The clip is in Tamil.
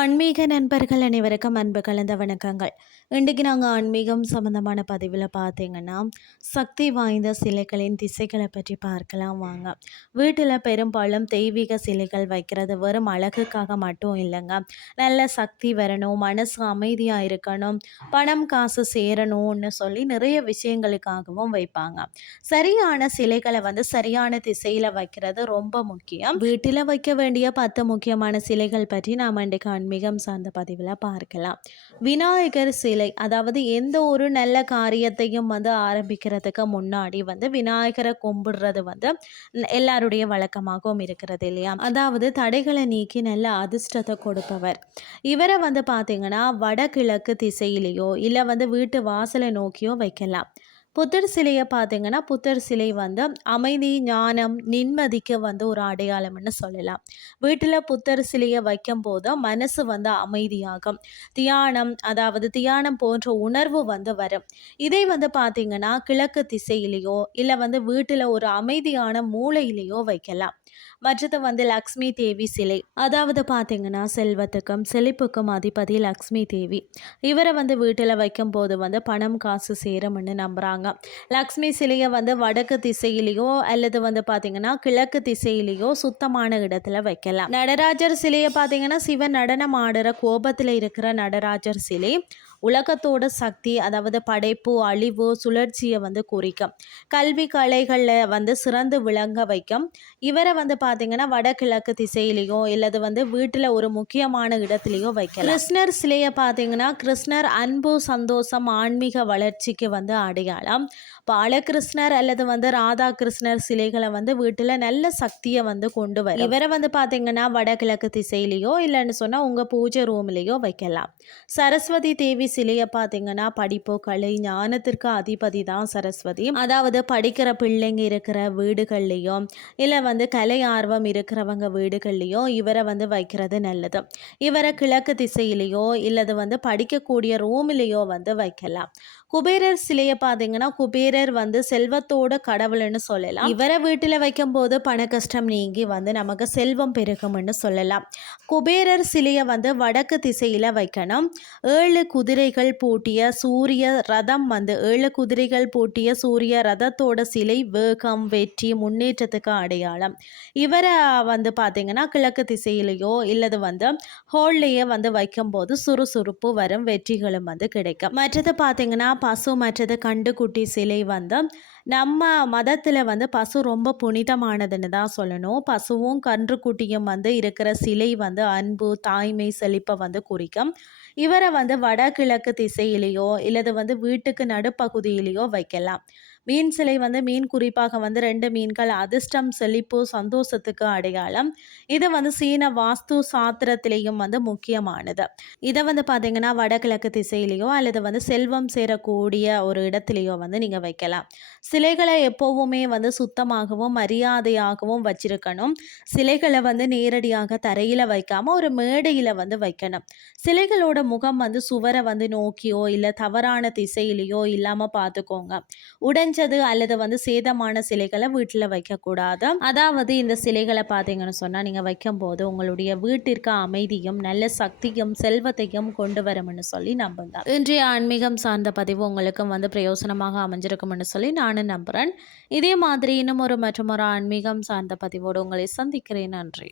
ஆன்மீக நண்பர்கள் அனைவருக்கும் அன்பு கலந்த வணக்கங்கள். இன்றைக்கு நாங்கள் ஆன்மீகம் சம்மந்தமான பதிவில் பார்த்தீங்கன்னா சக்தி வாய்ந்த சிலைகளின் திசைகளை பற்றி பார்க்கலாம் வாங்க. வீட்டில் பெரும்பாலும் தெய்வீக சிலைகள் வைக்கிறது வெறும் அழகுக்காக மட்டும் இல்லைங்க. நல்ல சக்தி வரணும் மனசு அமைதியாக இருக்கணும் பணம் காசு சேரணும்னு சொல்லி நிறைய விஷயங்களுக்காகவும் வைப்பாங்க. சரியான சிலைகளை வந்து சரியான திசையில் வைக்கிறது ரொம்ப முக்கியம். வீட்டில் வைக்க வேண்டிய பத்து முக்கியமான சிலைகள் பற்றி நாம் இன்றைக்கு ஆன்மீகம் சார்ந்த பதிவில் பார்க்கலாம். விநாயகர் சிலை அதாவது எந்த ஒரு நல்ல காரியத்தையும் வந்து ஆரம்பிக்கிறதுக்கு முன்னாடி வந்து விநாயகரை கும்பிடுறது வந்து எல்லாருடைய வழக்கமாகவும் இருக்கிறது இல்லையா? அதாவது தடைகளை நீக்கி நல்ல அதிர்ஷ்டத்தை கொடுப்பவர். இவரை வந்து பார்த்தீங்கன்னா வடகிழக்கு திசையிலேயோ இல்லை வந்து வீட்டு வாசலை நோக்கியோ வைக்கலாம். புத்தர் சிலையை பார்த்தீங்கன்னா புத்தர் சிலை வந்து அமைதி ஞானம் நிம்மதிக்கு வந்து ஒரு அடையாளம்னு சொல்லலாம். வீட்டில் புத்தர் சிலையை வைக்கும் போது மனசு வந்து அமைதியாகும். தியானம் அதாவது தியானம் போன்ற உணர்வு வந்து வரும். இதை வந்து பார்த்தீங்கன்னா கிழக்கு திசையிலேயோ இல்லை வந்து வீட்டில் ஒரு அமைதியான மூளையிலேயோ வைக்கலாம். மற்றது வந்து லக்ஷ்மி தேவி சிலை. அதாவது பார்த்தீங்கன்னா செல்வத்துக்கும் செழிப்புக்கும் அதிபதி லக்ஷ்மி தேவி. இவரை வந்து வீட்டில் வைக்கும் போது வந்து பணம் காசு சேரும்னு நம்புகிறாங்க லக்ஷ்மி சிலையை வந்து வடக்கு திசையிலேயோ அல்லது வந்து பார்த்தீங்கன்னா கிழக்கு திசையிலேயோ சுத்தமான இடத்துல வைக்கலாம். நடராஜர் சிலையை பார்த்தீங்கன்னா சிவன் நடனம் ஆடுற கோபத்தில் இருக்கிற நடராஜர் சிலை. உலகத்தோட சக்தி அதாவது படைப்பு அழிவு சுழற்சியை வந்து குறிக்கும். கல்வி கலைகளில் வந்து சிறந்து விளங்க வைக்கும். இவரை வந்து பார்த்தீங்கன்னா வடகிழக்கு திசையிலையோ இல்லது வந்து வீட்டில் ஒரு முக்கியமான இடத்துலையோ வைக்கலாம். கிருஷ்ணர் சிலையை பார்த்தீங்கன்னா கிருஷ்ணர் அன்பு சந்தோஷம் ஆன்மீக வளர்ச்சிக்கு வந்து அடையாளம். பாலகிருஷ்ணர் அல்லது வந்து ராதா கிருஷ்ணர் சிலைகளை வந்து வீட்டில் நல்ல சக்தியை வந்து கொண்டு வரும். இவரை வந்து பார்த்தீங்கன்னா வடகிழக்கு திசையிலையோ இல்லைன்னு சொன்னால் உங்கள் பூஜை ரூம்லேயோ வைக்கலாம். சரஸ்வதி தேவி சிலையை பார்த்தீங்கன்னா படிப்பு கலை ஞானத்திற்கு அதிபதி தான் சரஸ்வதி. அதாவது படிக்கிற பிள்ளைங்க இருக்கிற வீடுகள்லையும் இல்லை வந்து கலை ஆர்வம் இருக்கிறவங்க வீடுகள்லையும் இவரை வந்து வைக்கிறது நல்லது. இவரை கிழக்கு திசையிலையோ இல்லது வந்து படிக்கக்கூடிய ரூம்லேயோ வந்து வைக்கலாம். குபேரர் சிலையை பார்த்தீங்கன்னா குபேரர் வந்து செல்வத்தோட கடவுள்னு சொல்லலாம். இவரை வீட்டில் வைக்கும் போது பண கஷ்டம் நீங்கி வந்து நமக்கு செல்வம் பெருகும்னு சொல்லலாம். குபேரர் சிலையை வந்து வடக்கு திசையில் வைக்கணும். ஏழு குதிரை குதிரைகள் பூட்டிய சூரிய ரதம் வந்து ஏழு குதிரைகள் பூட்டிய சூரிய ரதத்தோட சிலை வேகம் வெற்றி முன்னேற்றத்துக்கு அடையாளம். இவரை வந்து பார்த்தீங்கன்னா கிழக்கு திசையிலேயோ இல்லது வந்து ஹோல்லையே வந்து வைக்கும்போது சுறுசுறுப்பு வரும் வெற்றிகளும் வந்து கிடைக்கும். மற்றது பார்த்தீங்கன்னா பசு மற்றது கண்டுக்குட்டி சிலை வந்து நம்ம மதத்தில் வந்து பசு ரொம்ப புனிதமானதுன்னு தான் சொல்லணும். பசுவும் கன்றுக்குட்டியும் வந்து இருக்கிற சிலை வந்து அன்பு தாய்மை செழிப்பை வந்து குறிக்கும். இவரை வந்து வடகிழக்கு திசையிலேயோ இல்லது வந்து வீட்டுக்கு நடுப்பகுதியிலேயோ வைக்கலாம். மீன் சிலை வந்து மீன் குறிப்பாக வந்து ரெண்டு மீன்கள் அதிர்ஷ்டம் செழிப்பு சந்தோஷத்துக்கு அடையாளம். இது வந்து சீன வாஸ்து சாத்திரத்திலையும் வந்து முக்கியமானது. இதை வந்து பார்த்தீங்கன்னா வடகிழக்கு திசையிலையோ அல்லது வந்து செல்வம் சேரக்கூடிய ஒரு இடத்துலையோ வந்து நீங்கள் வைக்கலாம். சிலைகளை எப்போவுமே வந்து சுத்தமாகவும் மரியாதையாகவும் வச்சிருக்கணும். சிலைகளை வந்து நேரடியாக தரையில் வைக்காமல் ஒரு மேடையில் வந்து வைக்கணும். சிலைகளோட முகம் வந்து சுவரை வந்து நோக்கியோ இல்லை தவறான திசையிலையோ இல்லாமல் பார்த்துக்கோங்க உடன் உடைஞ்சது அல்லது வந்து சேதமான சிலைகளை வீட்டில் வைக்கக்கூடாது. அதாவது இந்த சிலைகளை பார்த்தீங்கன்னு சொன்னால் நீங்கள் வைக்கும்போது உங்களுடைய வீட்டிற்கு அமைதியும் நல்ல சக்தியும் செல்வத்தையும் கொண்டு வரும்னு சொல்லி நம்புங்க. இன்றைய ஆன்மீகம் சார்ந்த பதிவு உங்களுக்கும் வந்து பிரயோசனமாக அமைஞ்சிருக்கும்னு சொல்லி நானும் நம்புகிறேன் இதே மாதிரி இன்னும் ஒரு மற்றும் ஒரு ஆன்மீகம் சார்ந்த பதிவோடு உங்களை சந்திக்கிறேன். நன்றி.